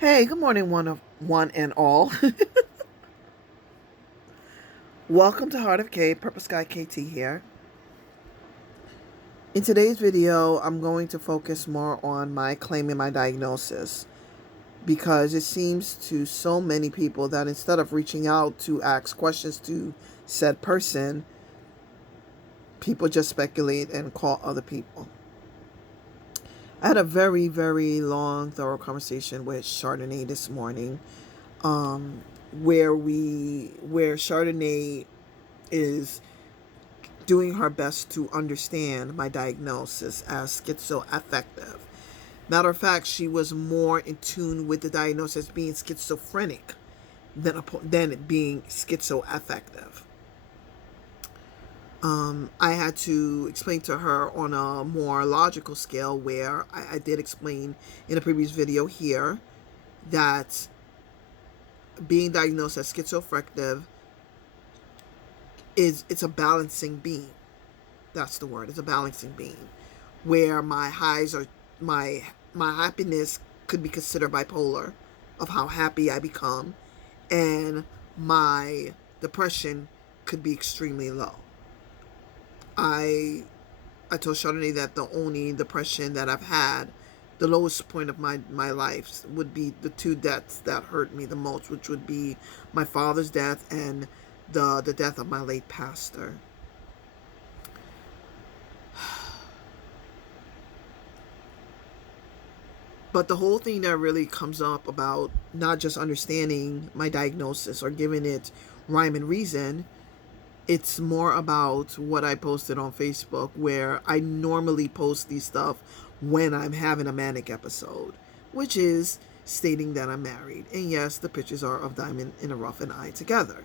Hey, good morning, one and all. Welcome to Heart of K, Purple Sky KT here. In today's video, I'm going to focus more on my claiming my diagnosis because it seems to so many people that instead of reaching out to ask questions to said person, people just speculate and call other people. I had a very, very long, thorough conversation with Chardonnay this morning, where Chardonnay is doing her best to understand my diagnosis as schizoaffective. Matter of fact, she was more in tune with the diagnosis being schizophrenic than it being schizoaffective. I had to explain to her on a more logical scale where I did explain in a previous video here that being diagnosed as schizoaffective it's a balancing beam. That's the word. It's a balancing beam where my highs are my happiness could be considered bipolar of how happy I become, and my depression could be extremely low. I told Chardonnay that the only depression that I've had, the lowest point of my life would be the two deaths that hurt me the most, which would be my father's death and the death of my late pastor. But the whole thing that really comes up about not just understanding my diagnosis or giving it rhyme and reason, it's more about what I posted on Facebook, where I normally post these stuff when I'm having a manic episode, which is stating that I'm married. And yes, the pictures are of Diamond in the Rough and I together.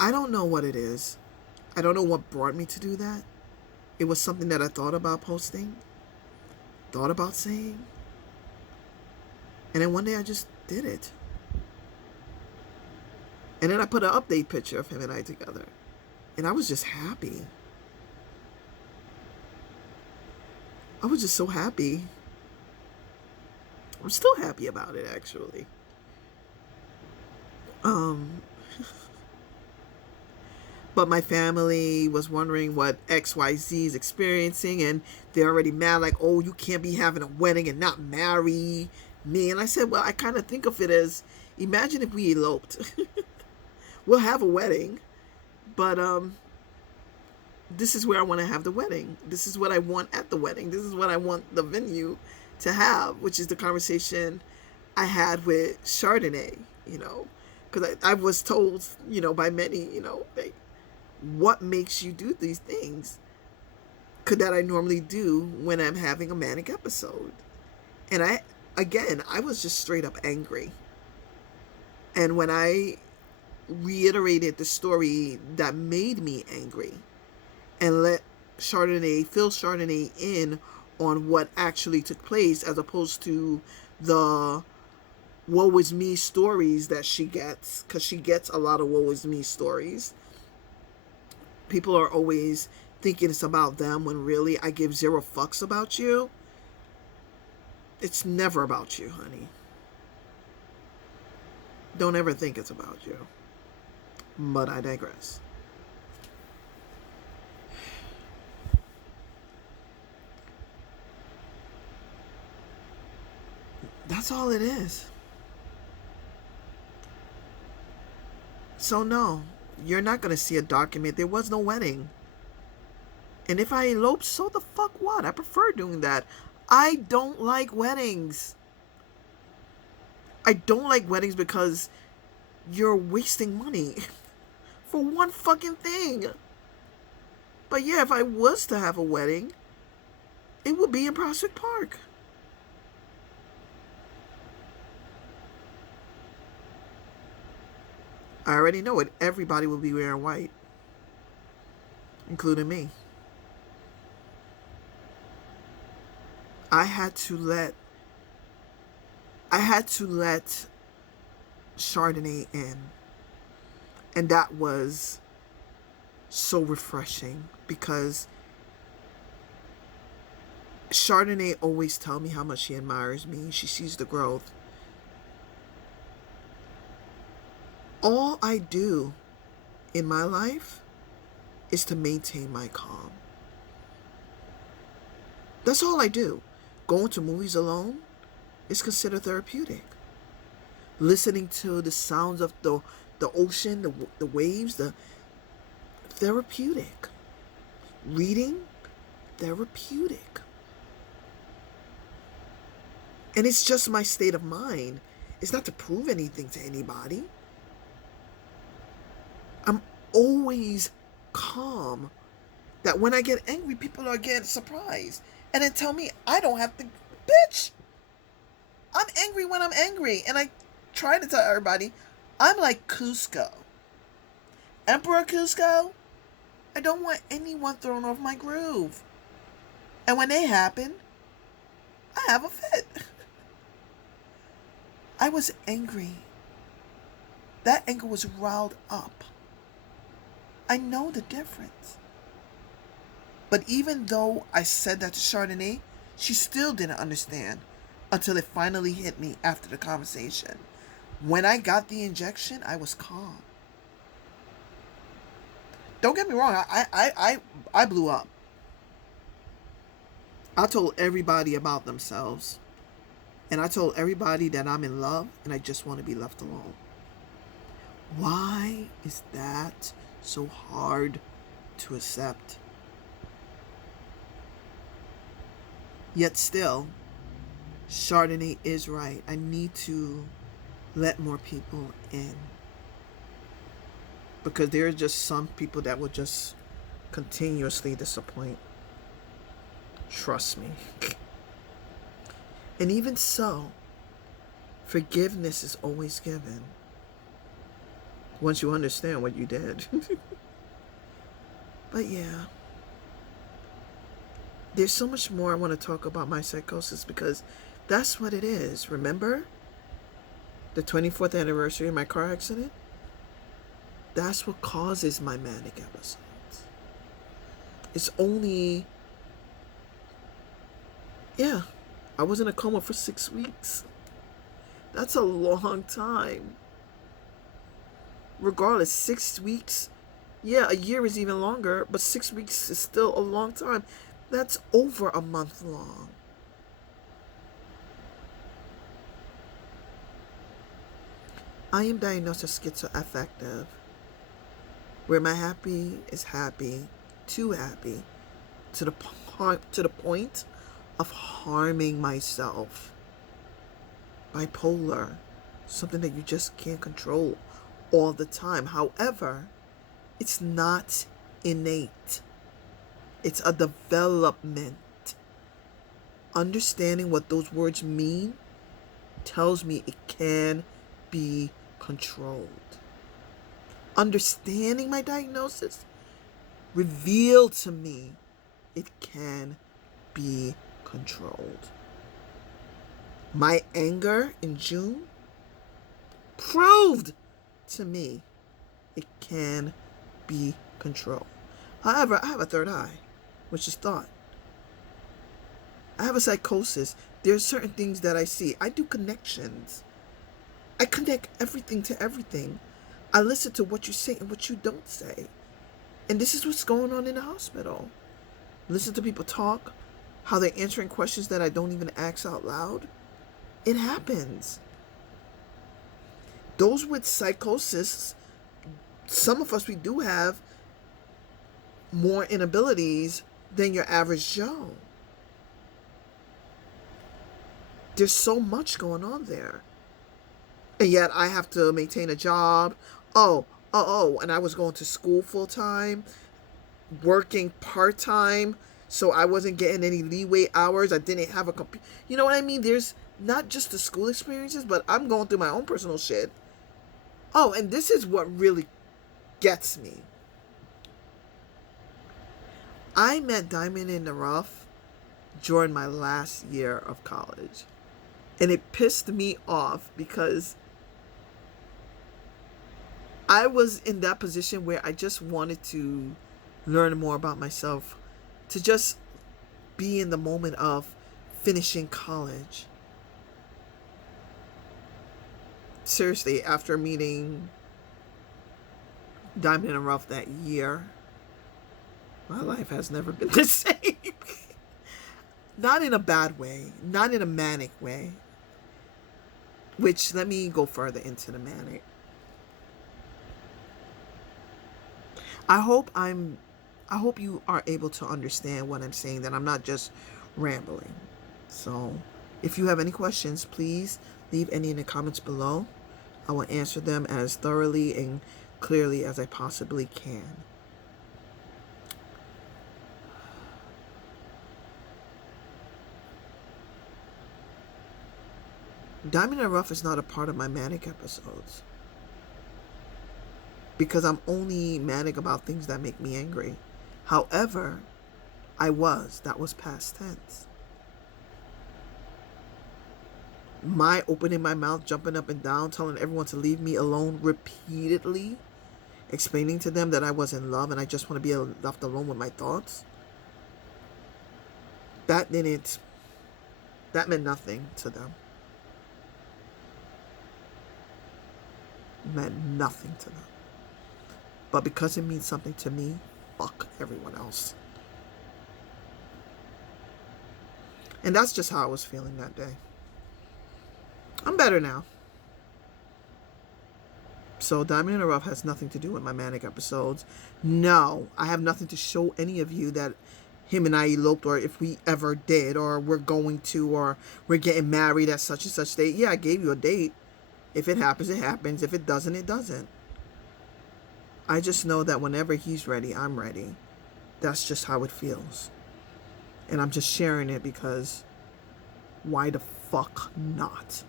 I don't know what it is. I don't know what brought me to do that. It was something that I thought about posting, thought about saying, and then one day I just did it. And then I put an update picture of him and I together. And I was just happy. I was just so happy. I'm still happy about it, actually. Um, but my family was wondering what XYZ is experiencing, and they're already mad, like, oh, you can't be having a wedding and not marry me. And I said, well, I kind of think of it as, imagine if we eloped. We'll have a wedding, but this is where I want to have the wedding. This is what I want at the wedding. This is what I want the venue to have, which is the conversation I had with Chardonnay, because I was told, by many, like, what makes you do these things could that I normally do when I'm having a manic episode. And I was just straight up angry. And when I reiterated the story that made me angry and let Phil Chardonnay in on what actually took place, as opposed to the woe is me stories that she gets, because she gets a lot of woe is me stories. People are always thinking it's about them when really I give zero fucks about you. It's never about you, honey. Don't ever think it's about you. But I digress. That's all it is. So no, you're not going to see a document. There was no wedding. And if I elope, so the fuck what? I prefer doing that. I don't like weddings. I don't like weddings because you're wasting money for one fucking thing. But yeah, if I was to have a wedding, it would be in Prospect Park. I already know it. Everybody will be wearing white, including me. I had to let Chardonnay in. And that was so refreshing because Chardonnay always tells me how much she admires me. She sees the growth. All I do in my life is to maintain my calm. That's all I do. Going to movies alone is considered therapeutic. Listening to the sounds of the ocean, the waves, the therapeutic. Reading, therapeutic. And it's just my state of mind. It's not to prove anything to anybody. I'm always calm. That when I get angry, people are getting surprised. And then tell me I don't have to. Bitch! I'm angry when I'm angry. And I try to tell everybody, I'm like Cusco. Emperor Cusco, I don't want anyone thrown off my groove. And when they happen, I have a fit. I was angry. That anger was riled up. I know the difference. But even though I said that to Chardonnay, she still didn't understand until it finally hit me after the conversation. When I got the injection, I was calm. Don't get me wrong, I blew up. I told everybody about themselves. And I told everybody that I'm in love and I just want to be left alone. Why is that so hard to accept? Yet still, Chardonnay is right. I need to let more people in. Because there are just some people that will just continuously disappoint. Trust me. And even so, forgiveness is always given. Once you understand what you did. But yeah. There's so much more I want to talk about my psychosis because that's what it is. Remember? The 24th anniversary of my car accident? That's what causes my manic episodes. It's only... Yeah. I was in a coma for 6 weeks. That's a long time. Regardless, 6 weeks, yeah, a year is even longer, but 6 weeks is still a long time. That's over a month long. I am diagnosed as schizoaffective, where my happy is happy, too happy, to the point of harming myself. Bipolar, something that you just can't control all the time. However, it's not innate. It's a development. Understanding what those words mean tells me it can be controlled. Understanding my diagnosis revealed to me it can be controlled. My anger in June proved to me it can be controlled. However, I have a third eye, which is thought. I have a psychosis. There's certain things that I see. I do connections. I connect everything to everything. I listen to what you say and what you don't say. And this is what's going on in the hospital. Listen to people talk, how they're answering questions that I don't even ask out loud. It happens. Those with psychosis, some of us, we do have more inabilities than your average Joe. There's so much going on there. And yet I have to maintain a job. And I was going to school full time, working part time, so I wasn't getting any leeway hours. I didn't have a computer. You know what I mean? There's not just the school experiences, but I'm going through my own personal shit. Oh, and this is what really gets me. I met Diamond in the Rough during my last year of college. And it pissed me off because I was in that position where I just wanted to learn more about myself, to just be in the moment of finishing college. Seriously, after meeting Diamond in the Rough that year, my life has never been the same. Not in a bad way, not in a manic way. Which, let me go further into the manic. I hope you are able to understand what I'm saying, that I'm not just rambling. So, if you have any questions, please leave any in the comments below. I will answer them as thoroughly and clearly as I possibly can. Diamond in the Rough is not a part of my manic episodes, because I'm only manic about things that make me angry. However, that was past tense. My opening my mouth, jumping up and down, telling everyone to leave me alone repeatedly, explaining to them that I was in love and I just want to be left alone with my thoughts, that meant nothing to them. It meant nothing to them. But because it means something to me, fuck everyone else. And that's just how I was feeling that day. I'm better now. So Diamond in the Rough has nothing to do with my manic episodes. No, I have nothing to show any of you that him and I eloped, or if we ever did, or we're going to, or we're getting married at such and such date. Yeah, I gave you a date. If it happens, it happens. If it doesn't, it doesn't. I just know that whenever he's ready, I'm ready. That's just how it feels. And I'm just sharing it because why the fuck not?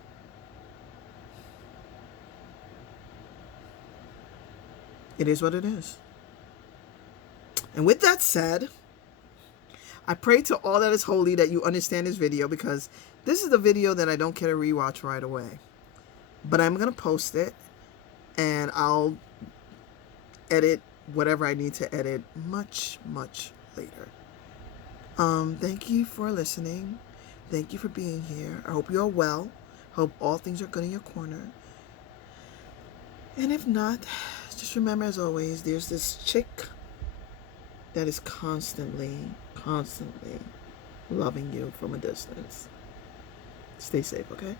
It is what it is. And with that said, I pray to all that is holy that you understand this video, because this is the video that I don't care to rewatch right away. But I'm going to post it, and I'll edit whatever I need to edit much, much later. Thank you for listening. Thank you for being here. I hope you're well. Hope all things are good in your corner. And if not, just remember, as always, there's this chick that is constantly loving you from a distance. Stay safe, okay?